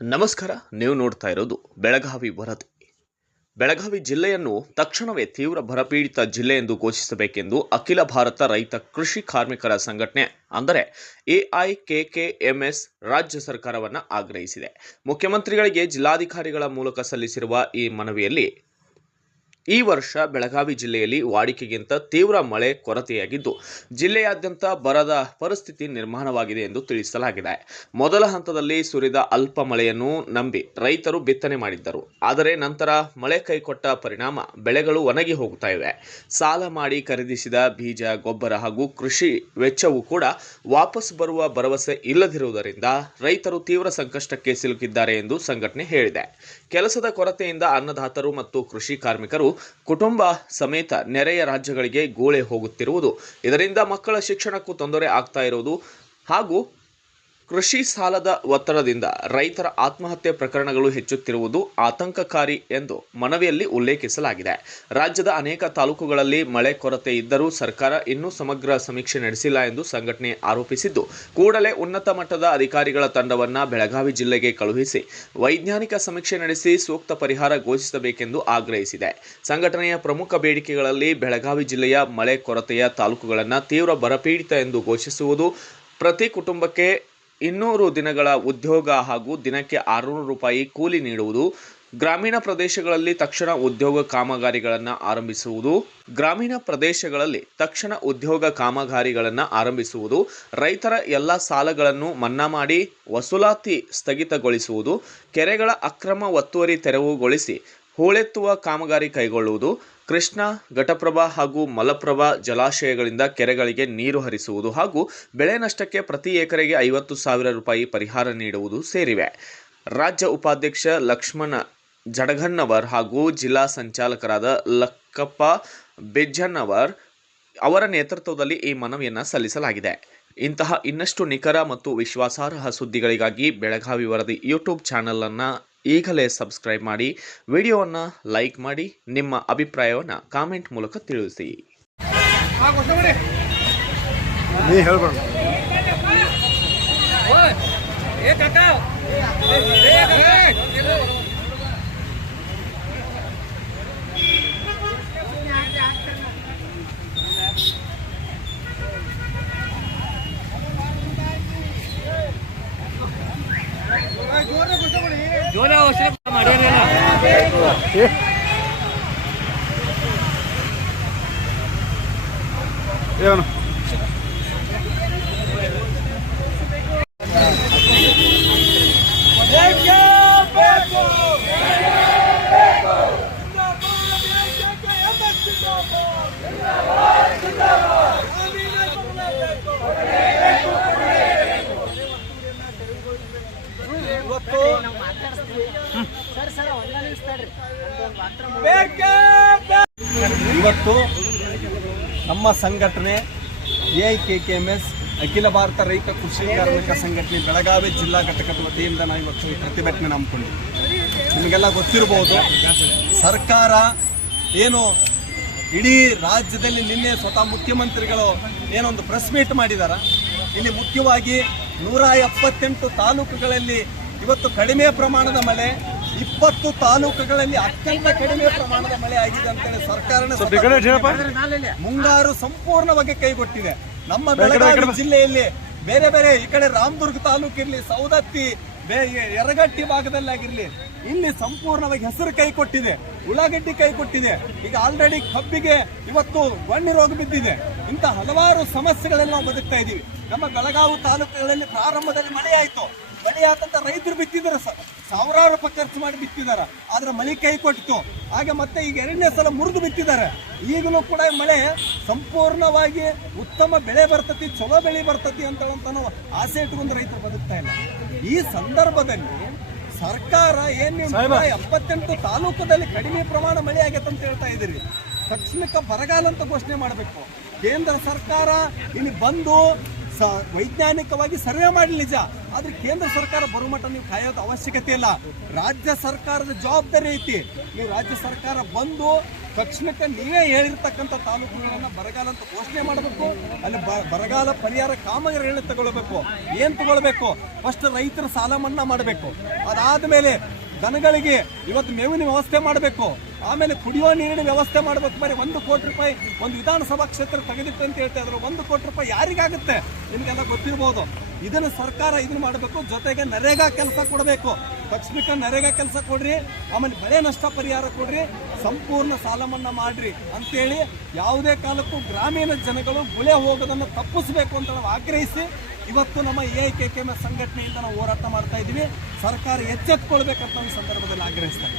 ನಮಸ್ಕಾರ. ನೀವು ನೋಡ್ತಾ ಇರೋದು ಬೆಳಗಾವಿ ವರದಿ. ಬೆಳಗಾವಿ ಜಿಲ್ಲೆಯನ್ನು ತಕ್ಷಣವೇ ತೀವ್ರ ಬರಪೀಡಿತ ಜಿಲ್ಲೆ ಎಂದು ಘೋಷಿಸಬೇಕೆಂದು ಅಖಿಲ ಭಾರತ ರೈತ ಕೃಷಿ ಕಾರ್ಮಿಕರ ಸಂಘಟನೆ ಅಂದರೆ AIKKMS ರಾಜ್ಯ ಸರ್ಕಾರವನ್ನು ಆಗ್ರಹಿಸಿದೆ. ಮುಖ್ಯಮಂತ್ರಿಗಳಿಗೆ ಜಿಲ್ಲಾಧಿಕಾರಿಗಳ ಮೂಲಕ ಸಲ್ಲಿಸಿರುವ ಈ ಮನವಿಯಲ್ಲಿ ಈ ವರ್ಷ ಬೆಳಗಾವಿ ಜಿಲ್ಲೆಯಲ್ಲಿ ವಾಡಿಕೆಗಿಂತ ತೀವ್ರ ಮಳೆ ಕೊರತೆಯಾಗಿದ್ದು ಜಿಲ್ಲೆಯಾದ್ಯಂತ ಬರದ ಪರಿಸ್ಥಿತಿ ನಿರ್ಮಾಣವಾಗಿದೆ ಎಂದು ತಿಳಿಸಲಾಗಿದೆ. ಮೊದಲ ಹಂತದಲ್ಲಿ ಸುರಿದ ಅಲ್ಪ ಮಳೆಯನ್ನು ನಂಬಿ ರೈತರು ಬಿತ್ತನೆ ಮಾಡಿದ್ದರು. ಆದರೆ ನಂತರ ಮಳೆ ಕೈಕೊಟ್ಟ ಪರಿಣಾಮ ಬೆಳೆಗಳು ಒಣಗಿ ಹೋಗುತ್ತಾ ಇವೆ. ಸಾಲ ಮಾಡಿ ಖರೀದಿಸಿದ ಬೀಜ, ಗೊಬ್ಬರ ಹಾಗೂ ಕೃಷಿ ವೆಚ್ಚವೂ ಕೂಡ ವಾಪಸ್ ಬರುವ ಭರವಸೆ ಇಲ್ಲದಿರುವುದರಿಂದ ರೈತರು ತೀವ್ರ ಸಂಕಷ್ಟಕ್ಕೆ ಸಿಲುಕಿದ್ದಾರೆ ಎಂದು ಸಂಘಟನೆ ಹೇಳಿದೆ. ಕೆಲಸದ ಕೊರತೆಯಿಂದ ಅನ್ನದಾತರು ಮತ್ತು ಕೃಷಿ ಕಾರ್ಮಿಕರು ಕುಟುಂಬ ಸಮೇತ ನೆರೆಯ ರಾಜ್ಯಗಳಿಗೆ ಗೋಳೆ ಹೋಗುತ್ತಿರುವುದು, ಇದರಿಂದ ಮಕ್ಕಳ ಶಿಕ್ಷಣಕ್ಕೂ ತೊಂದರೆ ಆಗ್ತಾ ಇರುವುದು ಹಾಗೂ ಕೃಷಿ ಸಾಲದ ಒತ್ತಡದಿಂದ ರೈತರ ಆತ್ಮಹತ್ಯೆ ಪ್ರಕರಣಗಳು ಹೆಚ್ಚುತ್ತಿರುವುದು ಆತಂಕಕಾರಿ ಎಂದು ಮನವಿಯಲ್ಲಿ ಉಲ್ಲೇಖಿಸಲಾಗಿದೆ. ರಾಜ್ಯದ ಅನೇಕ ತಾಲೂಕುಗಳಲ್ಲಿ ಮಳೆ ಕೊರತೆ ಇದ್ದರೂ ಸರ್ಕಾರ ಇನ್ನೂ ಸಮಗ್ರ ಸಮೀಕ್ಷೆ ನಡೆಸಿಲ್ಲ ಎಂದು ಸಂಘಟನೆ ಆರೋಪಿಸಿದ್ದು, ಕೂಡಲೇ ಉನ್ನತ ಮಟ್ಟದ ಅಧಿಕಾರಿಗಳ ತಂಡವನ್ನು ಬೆಳಗಾವಿ ಜಿಲ್ಲೆಗೆ ಕಳುಹಿಸಿ ವೈಜ್ಞಾನಿಕ ಸಮೀಕ್ಷೆ ನಡೆಸಿ ಸೂಕ್ತ ಪರಿಹಾರ ಘೋಷಿಸಬೇಕೆಂದು ಆಗ್ರಹಿಸಿದೆ. ಸಂಘಟನೆಯ ಪ್ರಮುಖ ಬೇಡಿಕೆಗಳಲ್ಲಿ ಬೆಳಗಾವಿ ಜಿಲ್ಲೆಯ ಮಳೆ ಕೊರತೆಯ ತಾಲೂಕುಗಳನ್ನು ತೀವ್ರ ಬರಪೀಡಿತ ಎಂದು ಘೋಷಿಸುವುದು, ಪ್ರತಿ ಕುಟುಂಬಕ್ಕೆ 200 ದಿನಗಳ ಉದ್ಯೋಗ ಹಾಗೂ ದಿನಕ್ಕೆ 600 ರೂಪಾಯಿ ಕೂಲಿ ನೀಡುವುದು, ಗ್ರಾಮೀಣ ಪ್ರದೇಶಗಳಲ್ಲಿ ತಕ್ಷಣ ಉದ್ಯೋಗ ಕಾಮಗಾರಿಗಳನ್ನು ಆರಂಭಿಸುವುದು, ರೈತರ ಎಲ್ಲ ಸಾಲಗಳನ್ನು ಮನ್ನಾ ಮಾಡಿ ವಸೂಲಾತಿ ಸ್ಥಗಿತಗೊಳಿಸುವುದು, ಕೆರೆಗಳ ಅಕ್ರಮ ಒತ್ತುವರಿ ತೆರವುಗೊಳಿಸಿ ಹೂಳೆತ್ತುವ ಕಾಮಗಾರಿ ಕೈಗೊಳ್ಳುವುದು, ಕೃಷ್ಣಾ, ಘಟಪ್ರಭಾ ಹಾಗೂ ಮಲಪ್ರಭಾ ಜಲಾಶಯಗಳಿಂದ ಕೆರೆಗಳಿಗೆ ನೀರು ಹರಿಸುವುದು ಹಾಗೂ ಬೆಳೆ ನಷ್ಟಕ್ಕೆ ಪ್ರತಿ ಎಕರೆಗೆ 50,000 ರೂಪಾಯಿ ಪರಿಹಾರ ನೀಡುವುದು ಸೇರಿವೆ. ರಾಜ್ಯ ಉಪಾಧ್ಯಕ್ಷ ಲಕ್ಷ್ಮಣ ಜಡಗನ್ನವರ್ ಹಾಗೂ ಜಿಲ್ಲಾ ಸಂಚಾಲಕರಾದ ಲಕ್ಕಪ್ಪ ಬೆಜ್ಜನ್ನವರ್ ಅವರ ನೇತೃತ್ವದಲ್ಲಿ ಈ ಮನವಿಯನ್ನು ಸಲ್ಲಿಸಲಾಗಿದೆ. ಇಂತಹ ಇನ್ನಷ್ಟು ನಿಖರ ಮತ್ತು ವಿಶ್ವಾಸಾರ್ಹ ಸುದ್ದಿಗಳಿಗಾಗಿ ಬೆಳಗಾವಿ ವರದಿ ಯೂಟ್ಯೂಬ್ ಚಾನಲನ್ನು ಈಗಲೇ ಸಬ್ಸ್ಕ್ರೈಬ್ ಮಾಡಿ, ವಿಡಿಯೋವನ್ನು ಲೈಕ್ ಮಾಡಿ, ನಿಮ್ಮ ಅಭಿಪ್ರಾಯವನ್ನು ಕಾಮೆಂಟ್ ಮೂಲಕ ತಿಳಿಸಿ. ಜೋರ ಅವಸರ ಮಾಡೋರಿಲ್ಲ. ಏನು ಇವತ್ತು ನಮ್ಮ ಸಂಘಟನೆ AIKKMS ಅಖಿಲ ಭಾರತ ರೈತ ಕೃಷಿ ಕಾರ್ಮಿಕ ಸಂಘಟನೆ ಬೆಳಗಾವಿ ಜಿಲ್ಲಾ ಘಟಕದ ವತಿಯಿಂದ ನಾವು ಇವತ್ತು ಪ್ರತಿಭಟನೆ ಹಮ್ಮಿಕೊಂಡಿದ್ದೀವಿ. ನಿಮಗೆಲ್ಲ ಗೊತ್ತಿರಬಹುದು, ಸರ್ಕಾರ ಏನು ಇಡೀ ರಾಜ್ಯದಲ್ಲಿ ನಿನ್ನೆ ಸ್ವತಃ ಮುಖ್ಯಮಂತ್ರಿಗಳು ಏನೊಂದು ಪ್ರೆಸ್ ಮೀಟ್ ಮಾಡಿದ್ದಾರೆ. ಇಲ್ಲಿ ಮುಖ್ಯವಾಗಿ 178 ತಾಲೂಕುಗಳಲ್ಲಿ ಇವತ್ತು ಕಡಿಮೆ ಪ್ರಮಾಣದ ಮಳೆ, 20 ತಾಲೂಕುಗಳಲ್ಲಿ ಅತ್ಯಂತ ಕಡಿಮೆ ಪ್ರಮಾಣದ ಮಳೆ ಆಗಿದೆ ಅಂತೇಳಿ ಸರ್ಕಾರನೇ ಮುಂಗಾರು ಸಂಪೂರ್ಣವಾಗಿ ಕೈಗೊಟ್ಟಿದೆ. ನಮ್ಮ ಬೆಳಗಾವಿ ಜಿಲ್ಲೆಯಲ್ಲಿ ಬೇರೆ ಬೇರೆ ಈ ಕಡೆ ರಾಮದುರ್ಗ ತಾಲೂಕಿರ್ಲಿ, ಸೌದತ್ತಿ, ಯರಗಟ್ಟಿ ಭಾಗದಲ್ಲಾಗಿರ್ಲಿ, ಇಲ್ಲಿ ಸಂಪೂರ್ಣವಾಗಿ ಹೆಸರು ಕೈ ಕೊಟ್ಟಿದೆ, ಉಳ್ಳಾಗಡ್ಡಿ ಕೈ ಕೊಟ್ಟಿದೆ. ಈಗ ಆಲ್ರೆಡಿ ಕಬ್ಬಿಗೆ ಇವತ್ತು ಗೊಣ್ಣೆ ರೋಗ ಬಿದ್ದಿದೆ. ಇಂಥ ಹಲವಾರು ಸಮಸ್ಯೆಗಳಲ್ಲಿ ನಾವು ಬದುಕ್ತಾ ಇದ್ದೀವಿ. ನಮ್ಮ ಬೆಳಗಾವಿ ತಾಲೂಕುಗಳಲ್ಲಿ ಪ್ರಾರಂಭದಲ್ಲಿ ಮಳೆ ಆಯ್ತು. ಮಳೆ ಆತಂತ ರೈತರು ಬಿತ್ತಿದ್ದಾರೆ, ಸಾವಿರಾರು ರೂಪಾಯಿ ಖರ್ಚು ಮಾಡಿ ಬಿತ್ತಿದ್ದಾರೆ. ಆದ್ರೆ ಮಳೆ ಕೈ ಕೊಟ್ಟಿತು. ಹಾಗೆ ಮತ್ತೆ ಈಗ 2ನೇ ಸಲ ಮುರಿದು ಬಿತ್ತಿದ್ದಾರೆ. ಈಗಲೂ ಕೂಡ ಮಳೆ ಸಂಪೂರ್ಣವಾಗಿ ಉತ್ತಮ ಬೆಳೆ ಬರ್ತತಿ, ಚಲೋ ಬೆಳೆ ಬರ್ತತಿ ಅಂತ ನಾವು ಆಸೆ ಇಟ್ಕೊಂಡು ರೈತರು ಬದುಕ್ತಾ ಇಲ್ಲ. ಈ ಸಂದರ್ಭದಲ್ಲಿ ಸರ್ಕಾರ ಏನು 78 ತಾಲೂಕದಲ್ಲಿ ಕಡಿಮೆ ಪ್ರಮಾಣ ಮಳೆ ಆಗೈತೆ ಅಂತ ಹೇಳ್ತಾ ಇದ್ದೀರಿ. ತಕ್ಷಣಕ್ಕೆ ಬರಗಾಲ ಅಂತ ಘೋಷಣೆ ಮಾಡಬೇಕು. ಕೇಂದ್ರ ಸರ್ಕಾರ ಇಲ್ಲಿ ಬಂದು ವೈಜ್ಞಾನಿಕವಾಗಿ ಸರ್ವೆ ಮಾಡಿ ನಿಜ, ಆದ್ರೆ ಕೇಂದ್ರ ಸರ್ಕಾರ ಬರುಮಟ್ಟ ನೀವು ಕಾಯೋದು ಅವಶ್ಯಕತೆ ಇಲ್ಲ. ರಾಜ್ಯ ಸರ್ಕಾರದ ಜವಾಬ್ದಾರಿ ಐತಿ. ನೀವು ರಾಜ್ಯ ಸರ್ಕಾರ ಬಂದು ತಕ್ಷಣಕ್ಕೆ ನೀವೇ ಹೇಳಿರ್ತಕ್ಕಂಥ ತಾಲೂಕುಗಳನ್ನ ಬರಗಾಲ ಅಂತ ಘೋಷಣೆ ಮಾಡಬೇಕು. ಅಲ್ಲಿ ಬರಗಾಲ ಪರಿಹಾರ ಕಾಮಗಾರಿಗಳನ್ನ ತಗೊಳ್ಬೇಕು. ಏನ್ ತಗೊಳ್ಬೇಕು? ಫಸ್ಟ್ ರೈತರ ಸಾಲ ಮನ್ನಾ ಮಾಡಬೇಕು. ಅದಾದ್ಮೇಲೆ ದನಗಳಿಗೆ ಇವತ್ತು ಮೇವಿನ ವ್ಯವಸ್ಥೆ ಮಾಡಬೇಕು. ಆಮೇಲೆ ಕುಡಿಯುವ ನೀರಿನ ವ್ಯವಸ್ಥೆ ಮಾಡಬೇಕು. ಬರೀ 1 ಕೋಟಿ ರೂಪಾಯಿ ಒಂದು ವಿಧಾನಸಭಾ ಕ್ಷೇತ್ರ ತೆಗೆದಿತ್ತು ಅಂತ ಹೇಳ್ತಾ ಇದ್ರು. 1 ಕೋಟಿ ರೂಪಾಯಿ ಯಾರಿಗಾಗುತ್ತೆ? ನಿಮಗೆಲ್ಲ ಗೊತ್ತಿರ್ಬೋದು. ಇದನ್ನು ಸರ್ಕಾರ ಇದನ್ನು ಮಾಡಬೇಕು. ಜೊತೆಗೆ ನರೇಗಾ ಕೆಲಸ ಕೊಡಬೇಕು. ತಕ್ಷಣಕ್ಕೆ ನರೇಗಾ ಕೆಲಸ ಕೊಡ್ರಿ. ಆಮೇಲೆ ಬೆಳೆ ನಷ್ಟ ಪರಿಹಾರ ಕೊಡ್ರಿ. ಸಂಪೂರ್ಣ ಸಾಲ ಮನ್ನಾ ಮಾಡ್ರಿ ಅಂತೇಳಿ ಯಾವುದೇ ಕಾಲಕ್ಕೂ ಗ್ರಾಮೀಣ ಜನಗಳು ಗುಳೆ ಹೋಗೋದನ್ನು ತಪ್ಪಿಸಬೇಕು ಅಂತ ನಾವು ಆಗ್ರಹಿಸಿ ಇವತ್ತು ನಮ್ಮ AIKKMS ಸಂಘಟನೆಯಿಂದ ನಾವು ಹೋರಾಟ ಮಾಡ್ತಾ ಇದ್ದೀವಿ. ಸರ್ಕಾರ ಎಚ್ಚೆತ್ತುಕೊಳ್ಬೇಕಂತ ಈ ಸಂದರ್ಭದಲ್ಲಿ ಆಗ್ರಹಿಸ್ತಾರೆ.